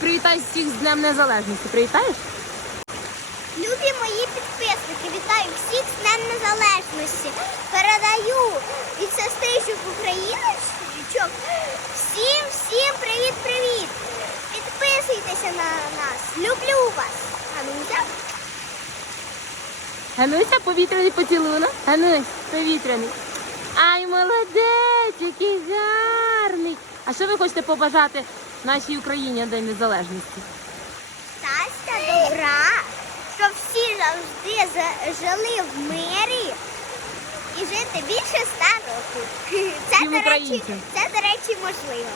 привітай всіх з Днем Незалежності. Привітаєш? Любі мої підписники, вітаю всіх з Днем Незалежності. Передаю від сестричок Україночок. Всім, всім привіт-привіт! Підписуйтеся на нас. Люблю вас. Гануся. Гануся, повітряний поцілунок. Ганусь, повітряний. Ай, молодець, який гарний. А що ви хочете побажати нашій Україні День Незалежності? Щастя, добра, щоб всі завжди жили в мирі і жити більше ста років. Це, до речі, це, до речі, можливо.